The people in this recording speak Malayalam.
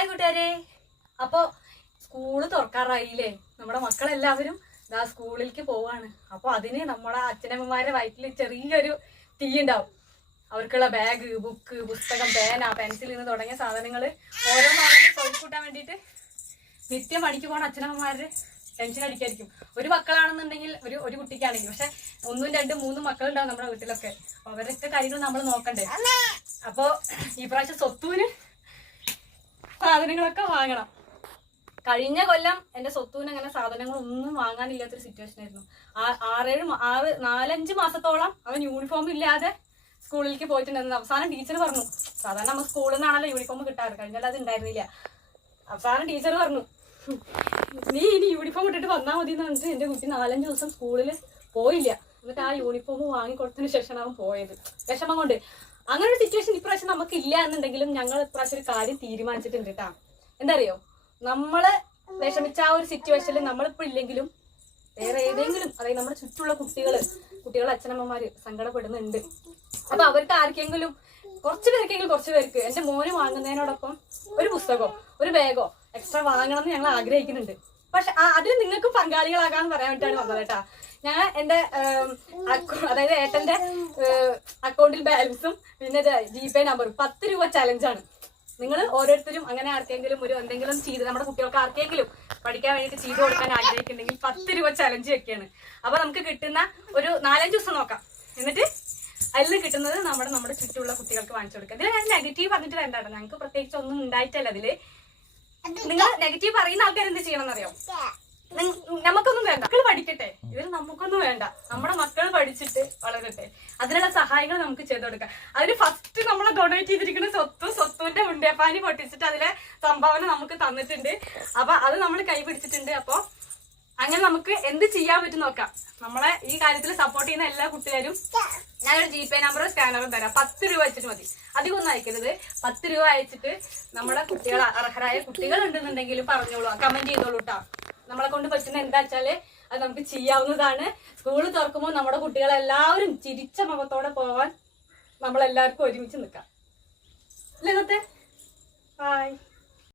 ഹായ് കൂട്ടുകാരെ. അപ്പോൾ സ്കൂള് തുറക്കാറായില്ലേ? നമ്മുടെ മക്കളെല്ലാവരും ഇതാ സ്കൂളിലേക്ക് പോവാണ്. അപ്പോൾ അതിന് നമ്മുടെ അച്ഛനമ്മമാരുടെ വയറ്റിൽ ചെറിയൊരു തീ ഉണ്ടാവും. അവർക്കുള്ള ബാഗ്, ബുക്ക്, പുസ്തകം, പേന, പെൻസിൽ എന്ന് തുടങ്ങിയ സാധനങ്ങൾ ഓരോന്നോരോന്ന് തൊഴിൽക്കൂട്ടാൻ വേണ്ടിയിട്ട് നിത്യം പണിക്ക് പോകണ അച്ഛനമ്മമാരുടെ ടെൻഷൻ അടിക്കായിരിക്കും. ഒരു മക്കളാണെന്നുണ്ടെങ്കിൽ ഒരു കുട്ടിക്കാണെങ്കിൽ, പക്ഷെ 1, 2, 3 മക്കളുണ്ടാവും നമ്മുടെ വീട്ടിലൊക്കെ. അവരൊക്കെ കാര്യങ്ങൾ നമ്മൾ നോക്കണ്ടേ. അപ്പോൾ ഈ പ്രാവശ്യം സ്വത്തൂന് സാധനങ്ങളൊക്കെ വാങ്ങണം. കഴിഞ്ഞ കൊല്ലം എൻ്റെ സ്വത്തൂന് അങ്ങനെ സാധനങ്ങളൊന്നും വാങ്ങാനില്ലാത്തൊരു സിറ്റുവേഷൻ ആയിരുന്നു. 4-5 മാസത്തോളം അവൻ യൂണിഫോം ഇല്ലാതെ സ്കൂളിലേക്ക് പോയിട്ടുണ്ടായിരുന്നു. അവസാനം ടീച്ചർ പറഞ്ഞു, സാധാരണ നമ്മൾ സ്കൂളിൽ നിന്നാണല്ലോ യൂണിഫോം കിട്ടാറ്, കഴിഞ്ഞാൽ അത് ഉണ്ടായിരുന്നില്ല. അവസാനം ടീച്ചർ പറഞ്ഞു, നീ ഇനി യൂണിഫോം ഇട്ടിട്ട് വന്നാൽ മതി എന്ന് പറഞ്ഞിട്ട് എൻ്റെ കുട്ടി 4-5 ദിവസം സ്കൂളിൽ പോയില്ല. എന്നിട്ട് ആ യൂണിഫോം വാങ്ങിക്കൊടുത്തതിന് ശേഷമാണ് അവൻ പോയത്, വിഷമം കൊണ്ട്. അങ്ങനെ ഒരു സിറ്റുവേഷൻ ഇപ്രാവശ്യം നമുക്ക് ഇല്ല എന്നുണ്ടെങ്കിലും ഞങ്ങൾ ഇപ്രാവശ്യം ഒരു കാര്യം തീരുമാനിച്ചിട്ടുണ്ട് കേട്ടാ. എന്താ അറിയോ, നമ്മള് വിഷമിച്ച ആ ഒരു സിറ്റുവേഷനിൽ നമ്മളിപ്പോ ഇല്ലെങ്കിലും വേറെ ഏതെങ്കിലും, അതായത് നമ്മുടെ ചുറ്റുള്ള കുട്ടികളെ അച്ഛനമ്മമാര് സങ്കടപ്പെടുന്നുണ്ട്. അപ്പൊ അവർക്ക് ആർക്കെങ്കിലും, കുറച്ച് പേർക്ക് എന്റെ മോന് വാങ്ങുന്നതിനോടൊപ്പം ഒരു പുസ്തകമോ ഒരു ബാഗോ എക്സ്ട്രാ വാങ്ങണം എന്ന് ഞങ്ങൾ ആഗ്രഹിക്കുന്നുണ്ട്. പക്ഷെ അതിൽ നിങ്ങൾക്ക് പങ്കാളികളാകാന്ന് പറയാൻ വേണ്ടിയിട്ടാണ് വന്നത് കേട്ടാ. ഞാൻ എന്റെ അതായത് ഏട്ടന്റെ അക്കൗണ്ടിൽ ബാലൻസും പിന്നെ GPay നമ്പറും 10 രൂപ ചലഞ്ചാണ്. നിങ്ങൾ ഓരോരുത്തരും അങ്ങനെ ആർക്കെങ്കിലും എന്തെങ്കിലും ചെയ്ത് നമ്മുടെ കുട്ടികൾക്ക് ആർക്കെങ്കിലും പഠിക്കാൻ വേണ്ടിയിട്ട് ചെയ്തു കൊടുക്കാൻ ആഗ്രഹിക്കുന്നുണ്ടെങ്കിൽ 10 രൂപ ചലഞ്ച് വെക്കുകയാണ്. അപ്പൊ നമുക്ക് കിട്ടുന്ന ഒരു 4-5 ദിവസം നോക്കാം. എന്നിട്ട് അതിൽ കിട്ടുന്നത് നമ്മുടെ ചുറ്റുമുള്ള കുട്ടികൾക്ക് വാങ്ങിച്ചു കൊടുക്കുക. ഇതിൽ ഞാൻ നെഗറ്റീവ് പറഞ്ഞിട്ട് വേണ്ട, ഞങ്ങൾക്ക് പ്രത്യേകിച്ച് ഒന്നും ഉണ്ടായിട്ടല്ല. അതില് നിങ്ങൾ നെഗറ്റീവ് പറയുന്ന ആൾക്കാർ എന്ത് ചെയ്യണം എന്നറിയാം? നമുക്കൊന്നും വേണ്ട, മക്കൾ പഠിക്കട്ടെ, ഇതിൽ നമുക്കൊന്നും വേണ്ട. നമ്മുടെ മക്കൾ പഠിച്ചിട്ട് വളരട്ടെ, അതിനുള്ള സഹായങ്ങൾ നമുക്ക് ചെയ്തു കൊടുക്കാം. അതിന് ഫസ്റ്റ് നമ്മൾ ഡൊണേറ്റ് ചെയ്തിരിക്കുന്ന സ്വത്തുവിന്റെ ഉണ്ടേപ്പാനി പൊട്ടിച്ചിട്ട് അതിലെ സംഭാവന നമുക്ക് തന്നിട്ടുണ്ട്. അപ്പൊ അത് നമ്മൾ കൈ പിടിച്ചിട്ടുണ്ട്. അപ്പൊ അങ്ങനെ നമുക്ക് എന്ത് ചെയ്യാൻ പറ്റും നോക്കാം. നമ്മളെ ഈ കാര്യത്തിൽ സപ്പോർട്ട് ചെയ്യുന്ന എല്ലാ കുട്ടികാരും ഞാനൊരു GPay നമ്പറോ സ്കാനറോ തരാം. 10 രൂപ വെച്ചിട്ട് മതി, അധികം ഒന്നും അയക്കരുത്. 10 രൂപ അയച്ചിട്ട് നമ്മുടെ കുട്ടികൾ, അർഹരായ കുട്ടികൾ ഉണ്ടെന്നുണ്ടെങ്കിൽ പറഞ്ഞോളൂ, കമന്റ് ചെയ്തോളൂ കേട്ടോ. നമ്മളെ കൊണ്ട് പറ്റുന്ന എന്താ വെച്ചാല് അത് നമുക്ക് ചെയ്യാവുന്നതാണ്. സ്കൂള് തുറക്കുമ്പോൾ നമ്മുടെ കുട്ടികളെല്ലാവരും ചിരിച്ച മുഖത്തോടെ പോവാൻ നമ്മളെല്ലാവർക്കും ഒരുമിച്ച് നിൽക്കാം. അല്ലേ? ഹായ്.